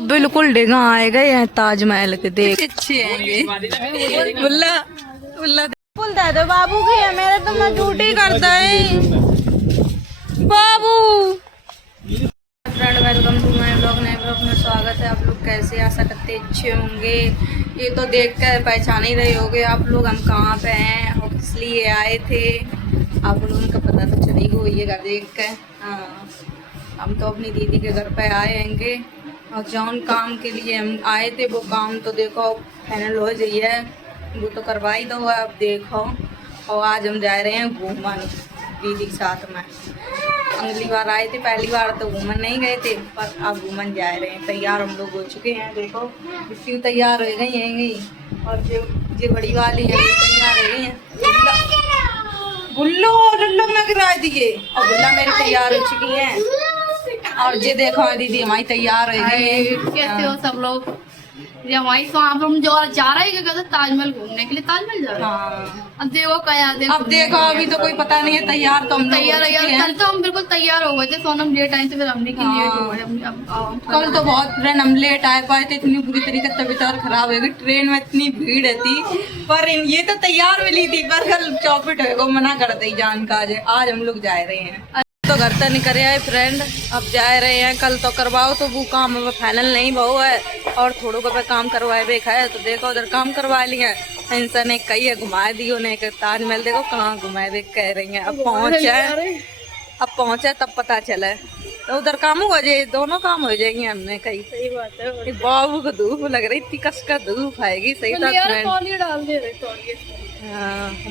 बिल्कुल डिगा आए गए हैं ताजमहल के, देख अच्छे आएंगे। बुल्ला बुल्ला फुल दे दो बाबू की है मेरे, तो मैं झूठी करता है बाबू। Friend welcome to my blog, नए ब्लॉग में स्वागत है। आप लोग कैसे, आशा करते अच्छे होंगे। ये तो देख कर पहचान ही रहे होगे आप लोग हम कहाँ पे हैं और किस लिए आए थे। आप लोगों का पता तो चलेगा ये घर देख कर। हाँ, हम तो अपनी दीदी के घर पे आए हैंगे और जौन काम के लिए हम आए थे वो काम तो देखो फाइनल हो जाइए, वो तो करवा ही दो अब देखो। और आज हम जा रहे हैं घूमन दीदी के साथ में। अगली बार आए थे, पहली बार तो घूमन नहीं गए थे, पर अब घूमन जा रहे हैं। तैयार हम लोग हो चुके हैं, देखो इतनी तैयार हो गई हैं। और जो बड़ी वाली है वो तैयार हो गई हैं। बुल्लो लल्लो में गिरा दिए और बुल्ला मेरी तैयार हो चुकी हैं। और ये देखो दीदी हमारी तैयार हो गई है। कैसे हो सब लोग? हमारी तो आप लोग जो जा रहे हैं कहते ताजमहल घूमने के लिए, ताजमहल जा रहे हैं। हाँ। अब देखो क्या अब देखो अभी तो कोई पता नहीं है, तैयार तो हम तैयार कल तो हम बिल्कुल तैयार हो गए थे। सोनम लेट आए थे, फिर हमने की लेट हो गए। कल तो बहुत फ्रेंड हम लेट आए पाए थे, इतनी बुरी तरीके से तबीयत और खराब हो गई। ट्रेन में इतनी भीड़ थी, पर ये तो तैयार मिली थी, पर कल चौपट हो मना करते ही जान का। आज हम लोग जा रहे हैं तो घर तक नहीं करे आए फ्रेंड, अब जा रहे हैं। कल तो करवाओ तो वो काम अब फाइनल नहीं बहु है और थोड़ो का काम करवाए बेखा है, तो देखो उधर काम करवा लिया। इंसान ने कही है घुमा दी उन्हें ताजमहल, देखो कहाँ घुमाए देख कह रही है। अब पहुंचे तब पता चला तो उधर काम हुआ जाए, दोनों काम हो जाएंगे। हमने कही सही बात है, बाबू को धूप लग रही थी, कस का धूप आएगी। सही था फ्रेंड।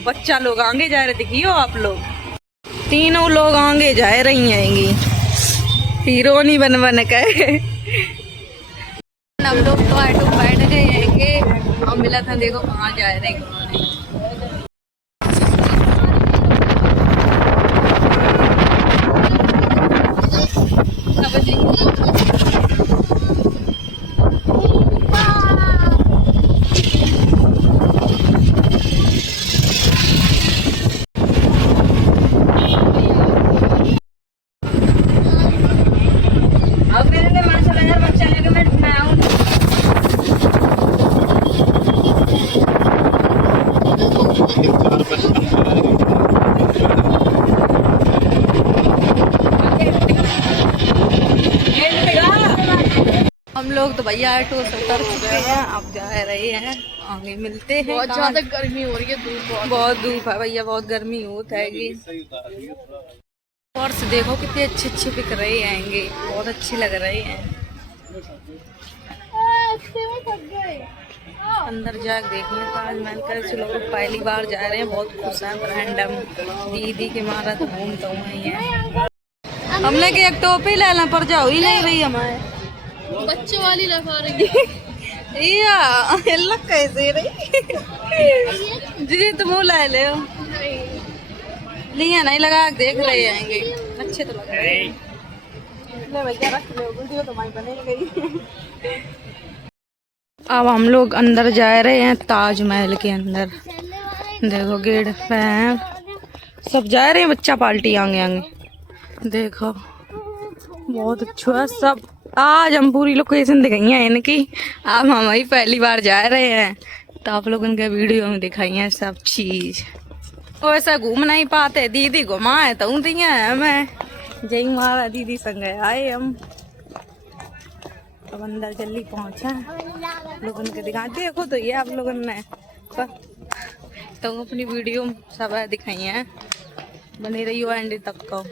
बच्चा लोग आगे जा रहे देखियो आप लोग, तीनों लोग आगे जा रही आएंगी हीरोनी बन बन के। हम लोग तो ऑटो बैठ गए हैंगे और मिला था देखो कहाँ जा रहे हैं। हम लोग तो भैया ऑटो से उतर चुके हैं, अब जा रहे हैं आगे मिलते हैं। बहुत ज्यादा गर्मी हो रही है, धूप बहुत धूप है भैया, बहुत गर्मी होता है। और से देखो कितने अच्छे अच्छे बिक रहे हैंगे, बहुत अच्छे लग रहे हैं। अंदर जाकर देखिए ताजमहल का। लोग पहली बार जा रहे हैं, बहुत खुश हैं फ्रेंड। हम दीदी के मारा तो घूमता हूँ है। हमने कि एक टोपी लेना पर जाओ ही नहीं रही हमारे बच्चों वाली लगा रही या लग कैसे रही जी तुम ले ले नहीं नहीं लगा देख रहे आएंगे, अच्छे तो लग रहे हैं। भैया रख लो, वीडियो तो हमारी बनेगी। अब हम लोग अंदर जा रहे हैं ताजमहल के अंदर। देखो गेट पे हैं, सब जा रहे हैं बच्चा पार्टी आगे आगे। देखो बहुत अच्छा है सब। आज हम पूरी लोकेशन दिखाई है इनकी। अब हम ही पहली बार जा रहे हैं तो आप लोग उनके वीडियो में दिखाई है सब चीज। वैसा घूम नहीं पाते, दीदी घुमाए तो दिया है मैं जय मारा दीदी संग आए हम। अब अंदर जल्दी पहुंचा लोगों के दिखा देखो तो ये आप लोगों ने तो अपनी वीडियो सब दिखाई है, बनी रही हो एंड तक को।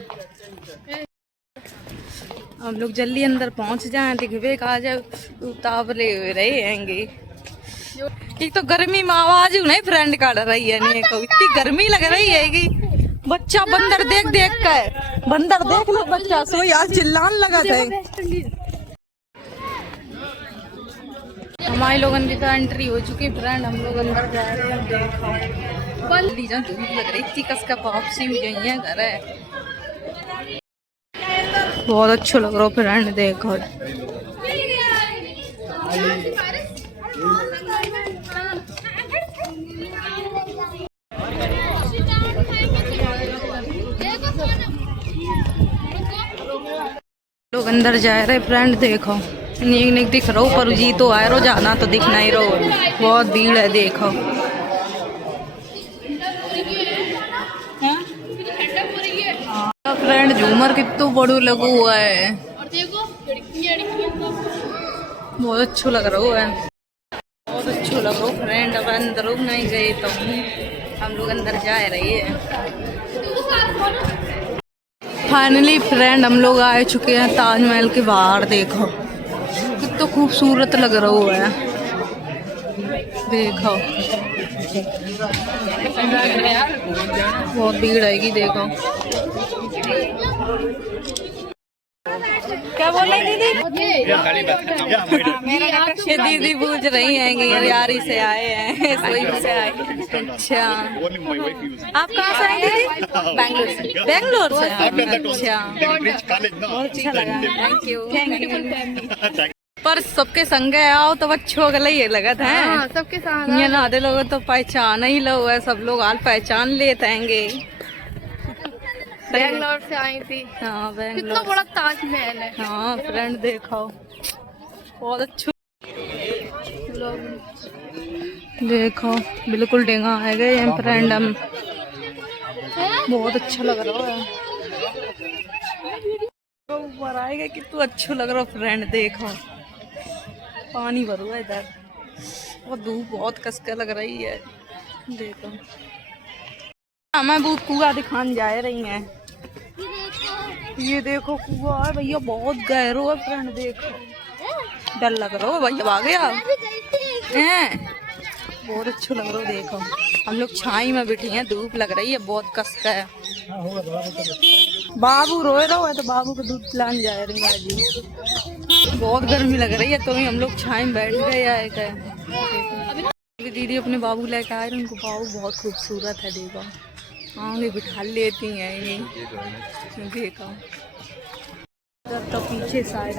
हम लोग जल्दी अंदर पहुंच जाए, दिखवे कहा जाए उतावले हुए रहे हैंगे। एक तो गर्मी में आवाज नहीं फ्रेंड काट रही है, नहीं को इतनी गर्मी लग रही है कि बच्चा बंदर देख देख कर, बंदर देख लो बच्चा सो यार चिल्लान लगा था। हमारे लोगों की तो एंट्री हो चुकी फ्रेंड, हम लोग अंदर जा रहे हैं। देखो जल्दी जा, धूप लग रही थी, कस का वापसी हो गई है घर है। बहुत अच्छा लग रहा है फ्रेंड, देखो लोग अंदर जा रहे फ्रेंड। देखो नीक नीक दिख रहा पर जी तो आए रो जाना तो दिख नहीं रहो। बहुत भीड़ है देखो। फ्रेंड झूमर कितना बड़ू लगू हुआ है। बहुत अच्छा लग रहा है। बहुत अच्छा लग रहा फ्रेंड। अब अंदर नहीं गए तो हम लोग अंदर जा रहे हैं। फाइनली फ्रेंड हम लोग आ चुके हैं ताजमहल के बाहर। देखो कितना खूबसूरत लग रहा है। देखो बहुत भीड़ आएगी। देखो क्या बोल रही दीदी? ये दीदी पूछ रही हैं कि यारी से आए हैं, सोई से आए। अच्छा आप कहाँ से आए दीदी? बैंगलोर से। बैंगलोर से? अच्छा बहुत अच्छा लगा। Thank you. पर सबके संगे आओ तो बच्चों का ये लगत है। सबके साथ ये नादे लोग तो पहचान ही लो है। सब लोग हाल पहचान लेते हैंगे। बैंगलोर से आई थी। हाँ बैंगलोर। कितना बड़ा ताजमहल है। हाँ फ्रेंड देखो बहुत अच्छा। देखो बिल्कुल डेंगा है गए फ्रेंड। हम बहुत अच्छा लग रहा है। ऊपर आएगा कितना अच्छा लग रहा फ्रेंड। देखो पानी भरू है इधर और धूप बहुत कसके लग रही है। देखो हमें बहुत कुआ दिखाने जा रही हैं। ये देखो कुआ है भैया बहुत गहरा है फ्रेंड। देखो डर लग रहा है भैया। आ गया हैं बहुत अच्छा लग रहा है। देखो हम लोग छाई में बैठे हैं। धूप लग रही है बहुत कसका है। बाबू रोए रहो है तो बाबू को दूध पिलाने जा रही है जी। बहुत गर्मी लग रही है तो ही हम लोग छाई में बैठ गए आए। दीदी अपने बाबू लेकर आए। उनको बाबू बहुत खूबसूरत है। देखो आगे बिठा लेती हैं ये। देखो तो पीछे साइड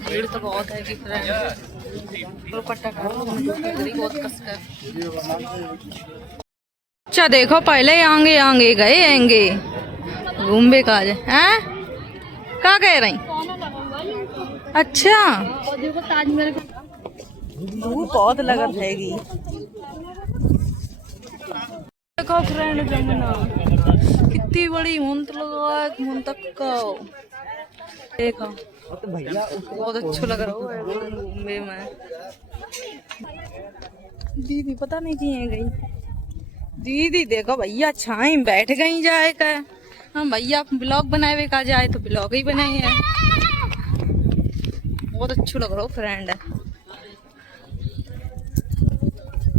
भीड़ तो बहुत है कि बहुत कसका। अच्छा देखो पहले आगे आगे गए आएंगे घूमबे का हैं। क्या कह रही? अच्छा ताजमहल धूप बहुत लगत हैगी। देखो फ्रेंड जमुना कितनी बड़ी मुंत लगा है। मुंतक का देखो बहुत अच्छा लग रहा है घूमने में। दीदी पता नहीं किए गई। दीदी देखो भैया छाई बैठ गई जाए का। हम भैया ब्लॉग बनाए का जाए तो ब्लॉग ही बनाए है। बहुत अच्छा लग रहा फ्रेंड।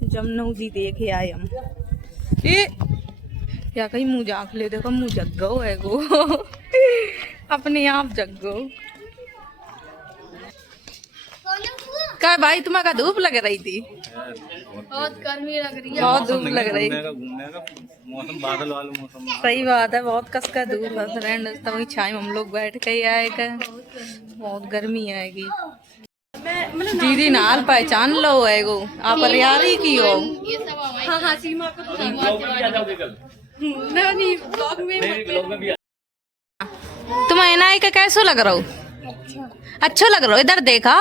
जमनऊ जी देखे आए हम। ए क्या कहीं मुँह झाँक ले। देखो मुँह जग गो है गो अपने आप जग गो। क्या भाई तुम्हें का धूप लग रही थी? बहुत गर्मी लग रही है। बहुत धूप लग रही। मौसम बादल वाला मौसम। सही बात है बहुत कस का धूप है फ्रेंड। तभी छाई हम लोग बैठ के ही आएगा। बहुत गर्मी आएगी। दीदी नाल पहचान लो है गो आप यारी की हो। ये सब हाँ हाँ सीमा को तुम्हें एनआई का कैसो लग रहा हो? अच्छा लग रहा हो। इधर देखा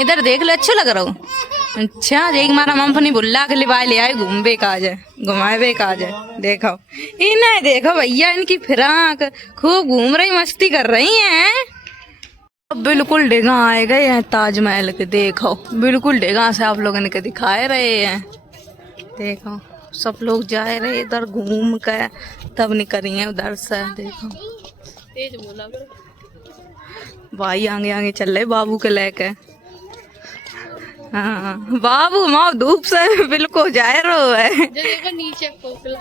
इधर देख लो अच्छा लग रहा हो। अच्छा एक मारा मम्फनी बुल्ला के लिवाए ले आए घूमबे का जाए घुमाए का जाए। देखो इन्हें देखो भैया इनकी फिराक खूब घूम रही मस्ती कर रही हैं। बिल्कुल डेगा आए गए हैं ताजमहल के। देखो बिल्कुल डेगा से आप लोग इनके दिखाए रहे हैं। देखो सब लोग जा रहे इधर घूम कर तब निकली हैं उधर से। देखो तेज बोला भाई आगे आगे चल रहे बाबू के लेके। हाँ बाबू माँ धूप से बिल्कुल जा रहा है। जो देखो नीचे खोखला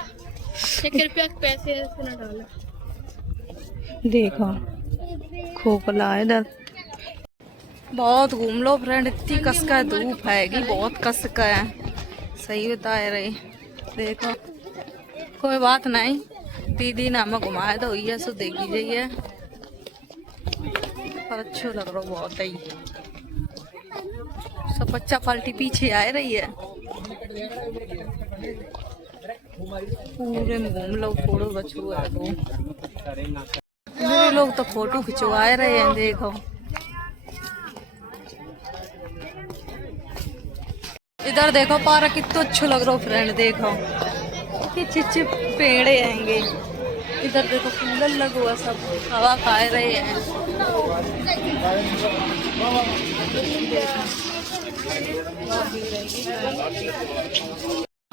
1 रुपया पैसे ऐसे ना डाला। देखो खोखला है इधर। बहुत घूम लो फ्रेंड। इतनी कसका धूप है बहुत कसका है। सही बता रही। देखो कोई बात नहीं दीदी ने हमें घुमाया तो ये सो देख लीजिए। पर अच्छा लग रहा बहुत ही। सब बच्चा पाल्टी पीछे आ रही है। पूरे में घूम लो फोड़ो बछू है वो। मेरे लोग तो फोटो खिंचवा रहे हैं, देखो इधर देखो पार्क कितना अच्छा लग रहा है फ्रेंड, देखो अच्छे अच्छे पेड़ आएंगे। इधर देखो कूलर लगा हुआ, सब हवा खा रहे हैं।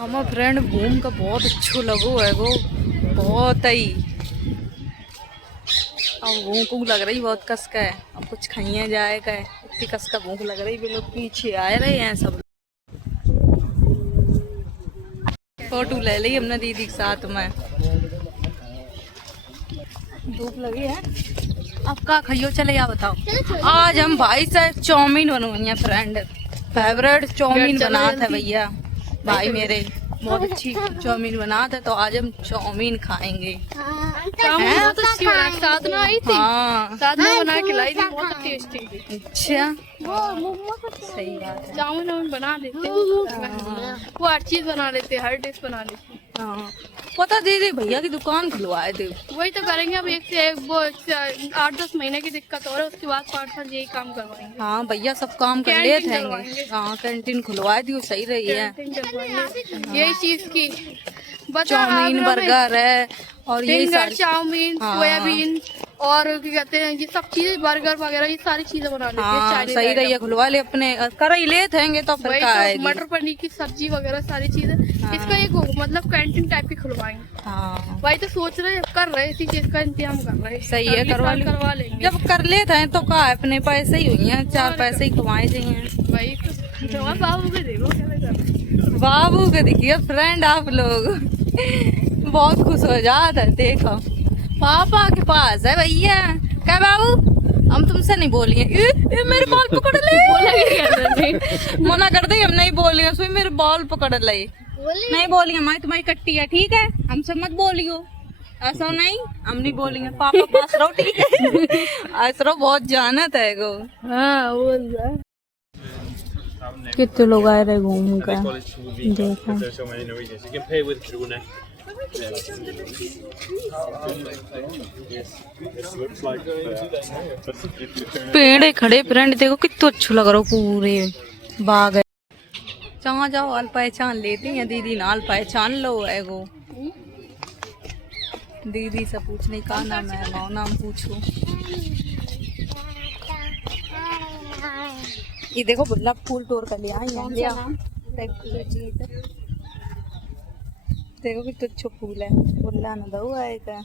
हमारा फ्रेंड घूम का बहुत अच्छा लगो है गो, बहुत ही। अब भूख लग रही बहुत कस का है, अब कुछ खाइए जाएगा, इतनी कस का भूख लग रही। वे लोग पीछे आए रहे हैं सब। फोटो ले ली हमने दीदी के साथ में। भूख लगी है, अब का खाइयो चले या बताओ। आज हम भाई से चाउमीन बनवाई फ्रेंड, फेवरेट चाउमीन बनाते है भैया भाई मेरे, बहुत अच्छी चाउमीन बनाते, तो आज हम चाउमीन खाएंगे। बहुत अच्छी बना, साधना आई थी। हाँ साधना बना के लाई थी, बहुत टेस्टी थी। अच्छा सही बात है। चाउमीन वाउमीन बना लेते हैं, वो हर चीज बना लेते हैं, हर डिश बना लेते हैं। हाँ पता दीदी भैया की दुकान खुलवाए थे, वही तो करेंगे अब। एक से एक वो 8-10 महीने की दिक्कत हो रही है, उसके बाद 5 साल यही काम करवाएंगे। हाँ भैया सब काम कर कैंटीन लेते चलवाएंगे। हैं। हाँ कैंटीन खुलवा दी, सही रही है। यही चीज की चाउमीन बर्गर है और यही सारी चाउमीन, हाँ। सोयाबीन और क्या कहते हैं, ये सब चीजें, बर्गर वगैरह, ये सारी चीजें बना लेते हैं। हाँ Chinese सही item। रही है, खुलवा ले अपने, कर ही लेते हैं तो फिर वही क्या तो, आएगी। मटर पनीर की सब्जी वगैरह सारी चीजें। हाँ। इसका एक मतलब कैंटीन टाइप की खुलवाएंगे। हाँ वही तो सोच रहे हैं, कर रहे इसी चीज का इंतजाम कर रहे हैं। सही है, करवा लेंगे। जब कर लेते हैं तो क्या है, अपने पैसे ही हुई हैं, 4 पैसे ही कमाए जाइए। वही तो बाबू के देखो क्या कर रहे हैं। बाबू के देखिए फ्रेंड, आप लोग बहुत खुश हो जाते हैं। देखो पापा के पास है भैया, क्या बाबू हम तुमसे नहीं बोलिए, मेरे बाल पकड़ ले। मना कर दे, हम नहीं बोलिए, सुई मेरे बाल पकड़ ले, नहीं बोलिए, मैं तुम्हारी कट्टी है ठीक है, हमसे मत बोलियो, ऐसा नहीं, हम नहीं बोलेंगे। पापा पास रहो ठीक है। ऐसा रहो, बहुत जानत है गो। हाँ बोल रहा है। कितने लोग आए रहे घूम कर, देखो There's so many Norwegians. You can pay with krone. पेड़ खड़े फ्रेंड, देखो कितना अच्छा लग रहा है, पूरे बाग है। जहाँ जाओ हाल पहचान लेती हैं दीदी, नाल पहचान लो एगो। दीदी से पूछने का नाम है, माँ नाम पूछो। ये देखो बुल्ला फूल तोड़ कर ले आई है, देखो कितना अच्छा फूल है, बुल्ला न दो आएगा,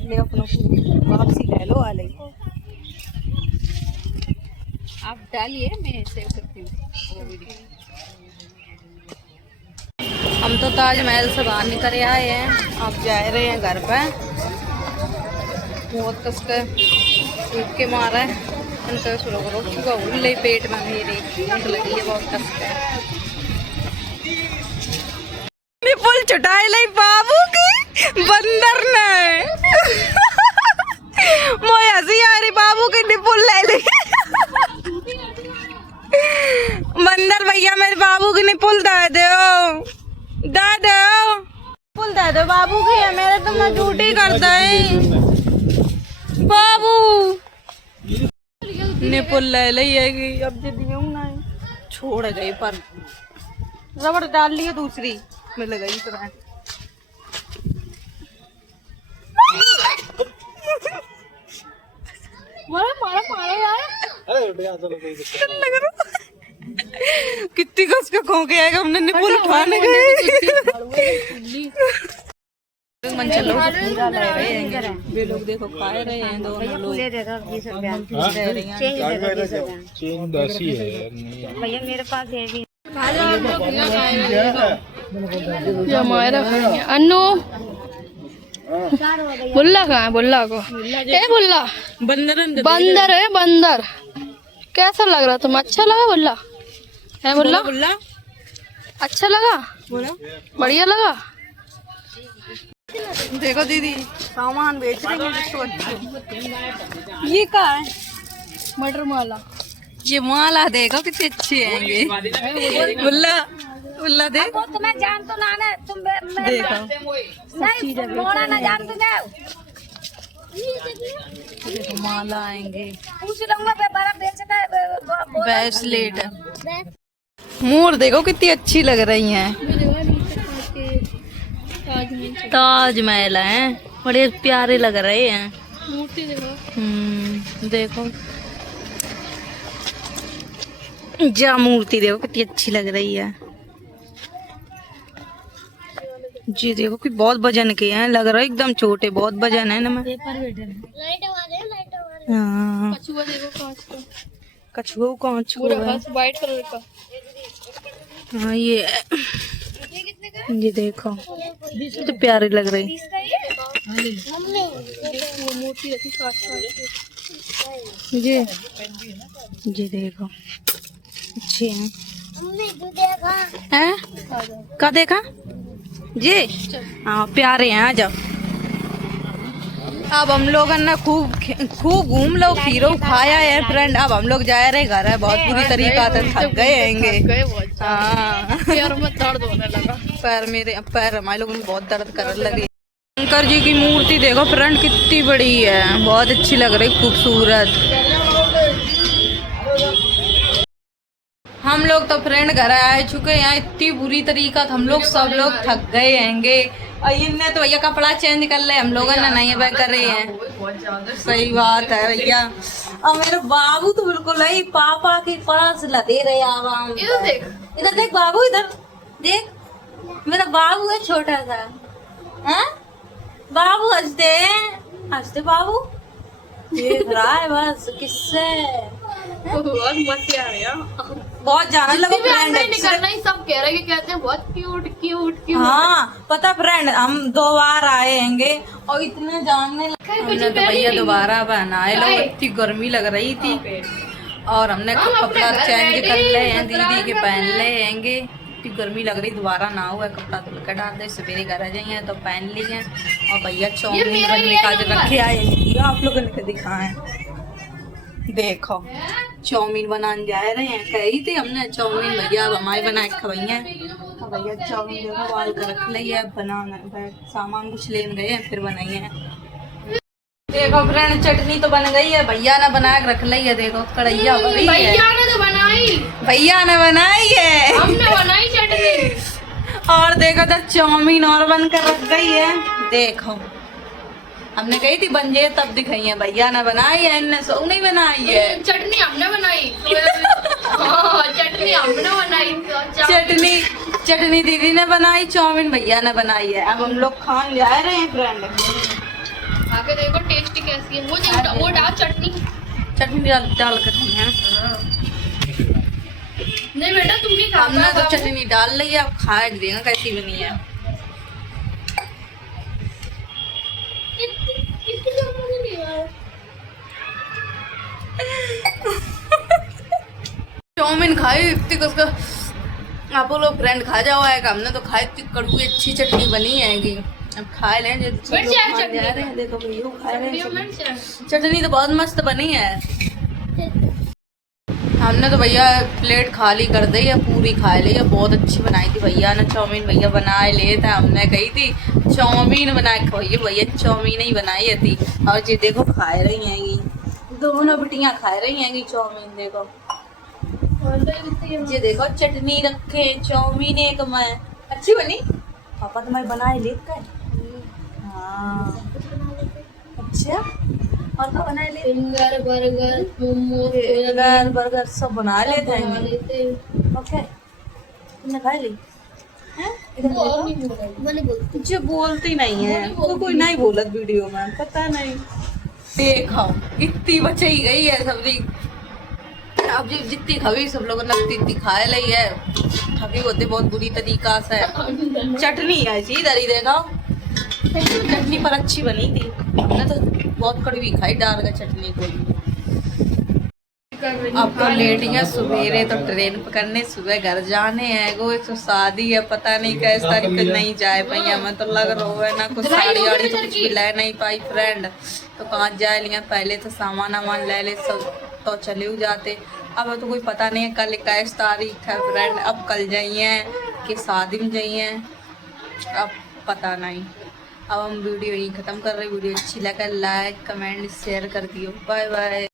ले अपना फूल वापसी ले लो आले। आप डालिए, मैं सेव करती हूँ। हम तो ताजमहल से बाहर निकल आए हैं, अब जा रहे हैं घर पे। बहुत कस के सूख के मारा है, उनका उल्ले पेट में मेरे भूख लगी है बहुत कस के। फुल चुटाई लाई बाबू की बंदर ने। मोय हंसी आ रही, बाबू की निपुल ले ली। बंदर भैया मेरे बाबू की निपुल दे दो, दे दो, निपुल दे दो बाबू की, मेरे तो मैं झूठी करता है। बाबू निपुल ले ली, अब जब ना छोड़ गई, पर रबड़ डाल लिया दूसरी मिल गई तो मैं। मारा यार। कितनी कस के खो गया, हमने निपुल उठाने गए। मंचल लोग पूरा ले रहे हैं, वे लोग देखो खा रहे हैं, दोनों लोग ले रहे हैं। चेन 10 ही है भैया मेरे पास है भी। ये हमारा खाएंगे। अन्नू बुल्ला कहाँ है, बुल्ला को ए बुल्ला, बंदर है बंदर। कैसा लग रहा तुम, अच्छा लगा बुल्ला है? बुल्ला बुल्ला अच्छा लगा, बोलो बढ़िया लगा। देखो दीदी सामान बेच रही है जिसको अच्छे। ये क्या है? मटर माला। ये माला देखो कितने अच्छे आएंगे। बुल्ला बुल्ला देख, तुम्हें जान तो ना, तुम देखो नहीं मोड़ा ना जान तुम्हें। देखो माला आएंगे, पूछ लूंगा व्यापार बेचता है ब्रेसलेट है। मोर देखो कितनी अच्छी लग रही हैं। ताजमहल है, बड़े प्यारे लग रहे हैं। मूर्ति देखो। देखो जा मूर्ति देखो कितनी अच्छी लग रही है जी। देखो कि बहुत वजन के हैं, लग रहा है एकदम छोटे, बहुत वजन है ना। मैं हाँ कछुआ देखो कांच का। कछुआ कांच पूरा है। बस वाइट कलर का। हाँ ये देखो तो प्यारी लग रही। वो मूर्ति रखी कांच जी देखो अच्छी है। हैं? का देखा जी? हाँ प्यारे हैं। आ जाओ, अब हम लोग ना खूब घूम लो, फिरो, खाया है फ्रेंड। अब हम लोग जा रहे घर है, बहुत बुरी तरीका से थक गए हैंगे। हाँ पैर में दर्द होने लगा। पैर हमारे लोगों में बहुत दर्द करने लगे। शंकर जी की मूर्ति देखो फ्रेंड कितनी बड़ी है, बहुत अच्छी लग रही, खूबसूरत। हम लोग तो फ्रेंड घर आ चुके हैं, इतनी बुरी तरीका हम लोग सब लोग थक गए हैंगे। और इनने तो भैया कपड़ा चेंज कर ले, हम लोगों ने नहीं बैग कर रहे हैं। सही बात है भैया। और मेरे बाबू तो बिल्कुल ही पापा के पास लदे रहे आराम। इधर देख बाबू, इधर देख, मेरा बाबू है छोटा सा। हैं बाबू? हंसते बाबू देख रहा है बस किससे। बहुत जाना लगा फ्रेंड, निकलना ही सब कह रहे हैं, कहते हैं बहुत क्यूट क्यूट क्यूट। हाँ पता फ्रेंड, हम 2 बार आए हैंगे और इतने जानने लगे। हमने तो भैया दोबारा बनाए लो, इतनी गर्मी लग रही थी और हमने कपड़ा चेंज कर ले हैं, दीदी के पहन ले हैंगे। इतनी गर्मी लग रही, दोबारा ना हुआ, कपड़ा धुल कर डाल दे, सवेरे घर आ जाइए तो पहन लिए। और भैया चाउमीन बनने का जो रखे आए, आप लोगों ने दिखाए। देखो चाउमीन बनाने जा रहे हैं, कही थी हमने चाउमीन भैया अब हमारे बना के खवाइए। भैया चाउमीन देखो उबाल कर रख लिया, बनाना सामान कुछ लेने गए हैं फिर बनाइए। देखो फ्रेंड चटनी तो बन गई है, भैया ने बना के रख ली है। देखो कढ़ैया बनी है, भैया ने तो बनाई, भैया ने बनाई है, हमने बनाई चटनी। और देखो तो चाउमीन और बन कर रख गई है। देखो हमने कही थी बन जाए तब दिखाई है, भैया ने बनाई है, इनने सो नहीं बनाई है। चटनी हमने बनाई। चटनी हमने बनाई। चटनी दीदी ने बनाई, चाउमीन भैया ने बनाई है। अब हम लोग खान जा रहे हैं फ्रेंड। आके देखो टेस्टी कैसी है। वो डाल चटनी डाल कर खाई है। नहीं बेटा तुम भी खा। हमने तो चटनी डाल ली है, अब खा देगा कैसी बनी है। चाउमीन खाई इतनी उसका, आप लोग फ्रेंड खा जाओ है। हमने तो खाई, इतनी कड़वी अच्छी चटनी बनी है। अब खा लें जो देखो भैया खा रहे। चटनी तो बहुत मस्त बनी है। हमने तो भैया प्लेट खाली कर दी है, पूरी खा ली है। बहुत अच्छी बनाई थी भैया ने चाउमीन, भैया बनाए ले थे। हमने कही थी चाउमीन बना के खाइए, भैया चाउमीन ही बनाई थी। और जी देखो खा रही हैं, दोनों बेटियां खा रही हैं चाउमीन। देखो ये देखो चटनी रखे, चाउमीन एक में अच्छी बनी। पापा तुम्हारे बनाए लेते हैं। हाँ अच्छा, और क्या बनाए ले? फिंगर बर्गर मोमो बर्गर सब बना लेते हैं। ओके तुमने खा ली हैं? जो बोलती नहीं है वो कोई नहीं बोलत वीडियो में, पता नहीं। देखो इतनी बची गई है सब्जी, अब जितनी खबी सब लोगों ने इतनी खा ली है। थकी होते बहुत बुरी तरीका से। चटनी है जी इधर ही देखो, चटनी पर अच्छी बनी थी। हमने तो बहुत कड़वी खाई डाल के चटनी को। अब तो लेट गया, सवेरे तो ट्रेन पकड़ने, सुबह घर जाने हैं। वो एक तो शादी है, पता नहीं कैस तारीख को नहीं जा पाई। मैं तो लग रहा है ना कुछ साड़ी वाड़ी तो कुछ भी ले नहीं पाई फ्रेंड। तो कहाँ जाए लिया, पहले तो सामान वामान ले ले सब तो चले जाते। अब तो कोई पता नहीं है कल कैस तारीख है फ्रेंड। अब कल जाइए कि शादी में जाइए, अब पता नहीं। अब हम वीडियो यहीं ख़त्म कर रहे हैं। वीडियो अच्छी लगा लाइक कमेंट शेयर कर दियो। Bye bye.